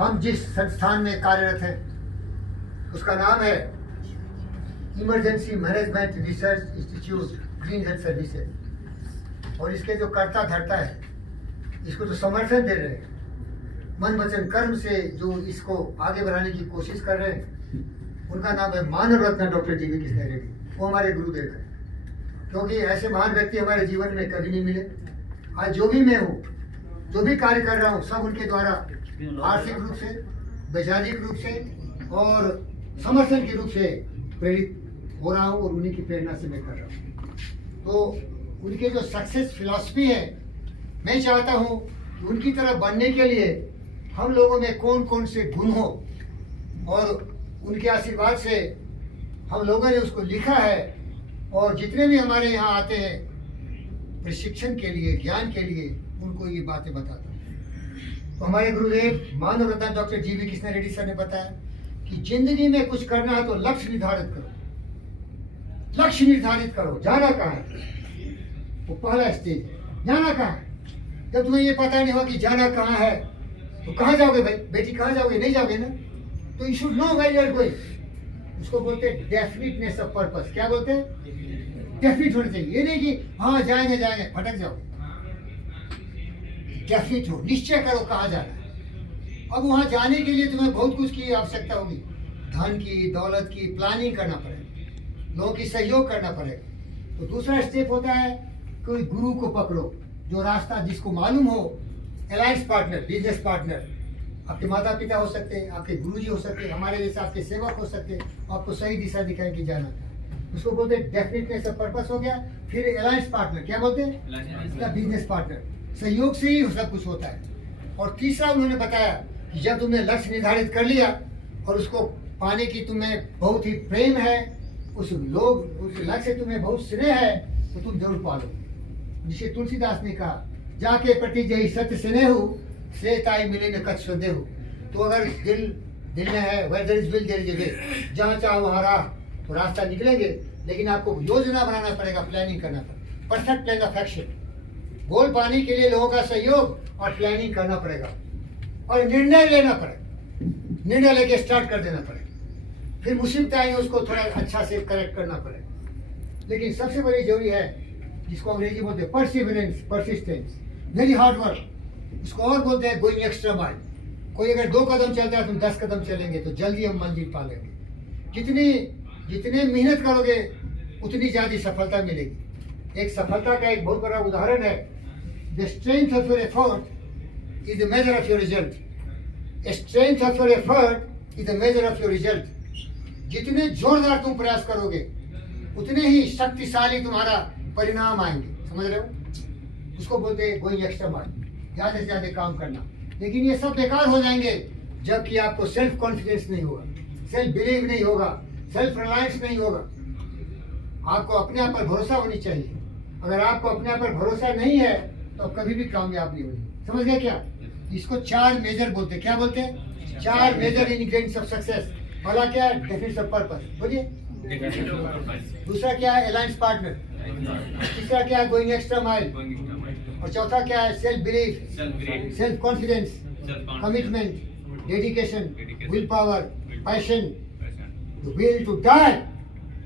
हम जिस संस्थान में कार्यरत हैं उसका नाम है emergency management research institute green health services, और इसके जो कर्ता धर्ता है इसको जो समर्थन दे रहे हैं, मन वचन कर्म से जो इसको आगे बढ़ाने की कोशिश कर रहे हैं, उनका नाम है मानव रत्न डॉक्टर जी.वी. कृष्णा रेड्डी। वो हमारे गुरुदेव हैं, क्योंकि ऐसे महान व्यक्ति हमारे जीवन में कभी नहीं मिले। आज जो भी मैं हूँ, जो भी कार्य कर रहा हूँ, सब उनके द्वारा आर्थिक रूप से, वैचारिक रूप से और समर्थन के रूप से प्रेरित हो रहा हूँ, और उन्हीं की प्रेरणा से मैं कर रहा हूँ। तो उनके जो सक्सेस फिलॉसफी है, मैं चाहता हूँ कि उनकी तरह बनने के लिए हम लोगों में कौन कौन से गुण हो, और उनके आशीर्वाद से हम लोगों ने उसको लिखा है, और जितने भी हमारे यहाँ आते हैं प्रशिक्षण के लिए, ज्ञान के लिए, उनको ये बातें बताता हूँ। तो हमारे गुरुदेव मानव रत्न doctor G V. Krishna Reddy sir ने बताया कि जिंदगी में कुछ करना है तो लक्ष्य निर्धारित करो, लक्ष्य निर्धारित करो। जाना कहाँ है, वो पहला स्टेज है। जाना कहाँ है? जब तुम्हें ये पता नहीं होगा कि जाना कहाँ है तो कहाँ जाओगे भाई, बेटी कहाँ जाओगे? नहीं जाओगे ना। तो you should know where you are going. उसको बोलते हैं डेफिनेटनेस ऑफ पर्पस। क्या बोलते हैं? डेफिनेट होना चाहिए। ये नहीं कि हाँ जाएंगे जाएंगे, भटक जाओ। डेफिनेट हो, निश्चय करो कहाँ जाना है। अब वहाँ जाने के लिए तुम्हें बहुत कुछ की आवश्यकता होगी, धन की, दौलत की, प्लानिंग करना पड़ेगा, लोगों की सहयोग करना पड़ेगा। तो दूसरा स्टेप होता है कोई गुरु को पकड़ो, जो रास्ता जिसको मालूम हो, अलायंस पार्टनर, बिजनेस पार्टनर। आपके माता पिता हो सकते हैं, आपके गुरुजी हो सकते हैं, हमारे जैसे आपके सेवक हो सकते हैं, आपको सही दिशा दिखाएं कि जाना है। उसको बोलते हैं डेफिनेटनेस ऑफ पर्पस हो गया। फिर अलायंस पार्टनर, क्या बोलते हैं? Business partner. सहयोग से ही सब कुछ होता है। और तीसरा उन्होंने बताया कि जब तुमने लक्ष्य निर्धारित कर लिया और उसको पाने की तुम्हें बहुत ही प्रेम है, उस लक्ष्य से तुम्हें बहुत स्नेह है, तो तुम जरूर पालो। जिसे तुलसीदास ने कहा, जाके प्रति जय सत्य स्नेह से ताई मिले न कछ संदेह। तो अगर दिल में है, where there is will there is a way, जहाँ चाहो वहाँ राह, तो रास्ता निकलेंगे। लेकिन आपको योजना बनाना पड़ेगा, प्लानिंग करना पड़ेगा, परफेक्ट प्लान ऑफ एक्शन। गोल पाने के लिए लोगों का सहयोग और प्लानिंग करना पड़ेगा, और निर्णय लेना पड़ेगा, निर्णय लेके स्टार्ट कर देना पड़ेगा। फिर मुसीबत आएंगे, उसको थोड़ा अच्छा से करेक्ट करना पड़ेगा। लेकिन सबसे बड़ी जरूरी है, जिसको अंग्रेजी बोलते हैं perseverance, persistence, very hard work. उसको और बोलते हैं गोइंग एक्स्ट्रा माइल। कोई अगर 2 कदम चलता है, तुम 10 कदम चलेंगे तो जल्दी हम मंजिल पा लेंगे। जितने मेहनत करोगे उतनी ज्यादा सफलता मिलेगी। एक सफलता का एक बहुत बड़ा उदाहरण है, the strength of your effort is the measure of your result. Strength of your effort is the measure of your result. जितने जोरदार तुम प्रयास करोगे उतने ही शक्तिशाली तुम्हारा परिणाम आएंगे। समझ रहे हो? उसको बोलते हैं गोइंग एक्स्ट्रा माइल, ज्यादा से ज्यादा काम करना। लेकिन ये सब बेकार हो जाएंगे जबकि आपको सेल्फ कॉन्फिडेंस नहीं होगा, सेल्फ बिलीव नहीं होगा, सेल्फ रिलायंस नहीं होगा। आपको अपने आप पर भरोसा होनी चाहिए। अगर आपको अपने आप पर भरोसा नहीं है तो कभी भी कामयाब नहीं होगी। समझ गए क्या? इसको 4 मेजर बोलते हैं। क्या बोलते हैं? 4 मेजर इंग्रेडिएंट्स ऑफ सक्सेस। पहला क्या है? Definition of purpose. बोलिए। दूसरा क्या है? Alliance partner. तीसरा क्या है? Going extra mile. और चौथा क्या है? Self belief, self confidence, commitment, dedication, will power, passion, the will to die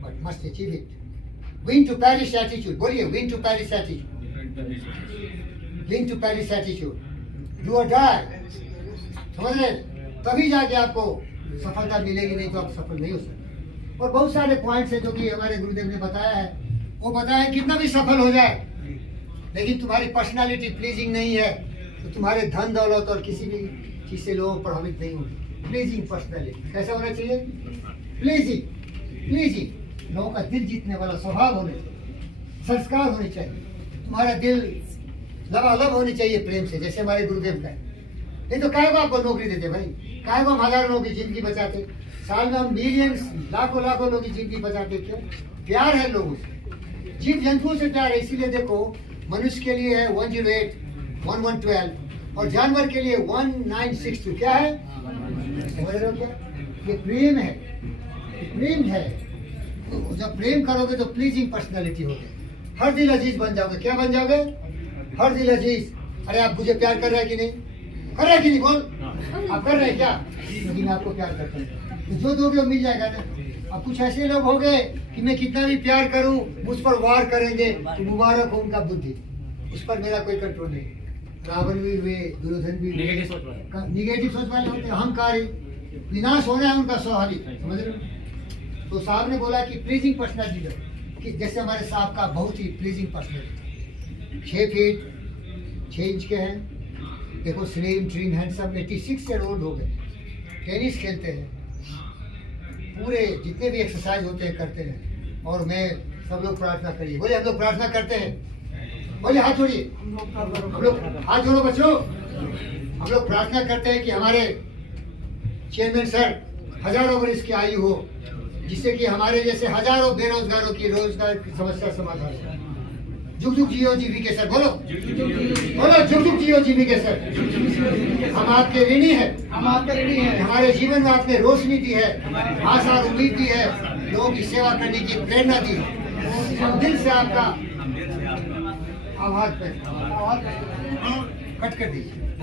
but must achieve it. Win to perish attitude. बोलिए, win to perish attitude. Win to perish attitude. Do or die. समझ रहे? तभी जाके आपको सफलता मिलेगी, नहीं तो आप सफल नहीं हो सकते। और बहुत सारे पॉइंट्स है जो कि हमारे गुरुदेव ने बताया है। वो बताया कितना भी सफल हो जाए, लेकिन तुम्हारी पर्सनालिटी प्लीजिंग नहीं है तो तुम्हारे धन दौलत और किसी भी चीज से लोग प्रभावित नहीं होंगे। प्लीजिंग पर्सनालिटी कैसा होना चाहिए? प्लीजिंग। लोगों का दिल जीतने वाला स्वभाव होने चाहिए, संस्कार होने चाहिए। तुम्हारा दिल लबालब होनी चाहिए प्रेम से, जैसे हमारे गुरुदेव का है। नहीं तो काहे को आपको नौकरी देते भाई? काहे को हम हजारों लोगों की जिंदगी बचाते? साल में हम मिलियंस, लाखों लोगों की जिंदगी बचाते। क्यों? प्यार है लोगों से, जीव जंतुओं से प्यार है। इसीलिए देखो, मनुष्य के लिए है 108, 1112, और जानवर के लिए 1962। क्या है? समझ रहे हो क्या? ये प्रेम है, प्रेम है। तो जब प्रेम करोगे तो प्लीजिंग पर्सनालिटी होगी, हर दिल अजीज बन जाओगे। क्या बन जाओगे? हर दिल अजीज। अरे आप मुझे प्यार कर रहे हैं कि नहीं? कर रहे हैं कि नहीं? बोल। आप कर रहे हैं क्या? लेकिन आपको प्यार करते हैं तो जो दोगे वो मिल जाएगा ना। अब कुछ ऐसे लोग हो गए कि मैं कितना भी प्यार करूं मुझ पर वार करेंगे, तो मुबारक हो उनका बुद्धि, उस पर मेरा कोई कंट्रोल नहीं। रावण भी हुए, दुर्योधन भी हुए, निगेटिव सोच वाले होते हैं, अहंकारी, विनाश होना है उनका स्वाभाविक, समझ रहे हो? तो साहब ने बोला कि प्लीजिंग पर्सनैलिटी, कि जैसे हमारे साहब का बहुत ही प्लीजिंग पर्सनैलिटी, 6 फीट 6 इंच के हैं, देखो slim trim handsome, 86 year old हो गए, टेनिस खेलते हैं, पूरे जितने भी एक्सरसाइज होते हैं करते हैं। और मैं सब लोग प्रार्थना करिए, बोले हम लोग प्रार्थना करते हैं, बोले हाथ जोड़िए, हम लोग हाथ जोड़ो बच्चों। हम लोग प्रार्थना करते हैं कि हमारे चेयरमैन सर हजारों वर्ष की आयु हो, जिससे कि हमारे जैसे हजारों बेरोजगारों की रोजगार की समस्या समाधान हो। जुग जुग जियो जीवी के सर, बोलो बोलो जुग जुग जियो जीवी के सर। हम आपके ऋणी हैं, हम आपके ऋणी हैं। हमारे जीवन में आपने रोशनी दी है, आशा और उम्मीद दी है, लोगों की सेवा करने की प्रेरणा दी है। हम दिल से आपका आभार कट कर दीजिए।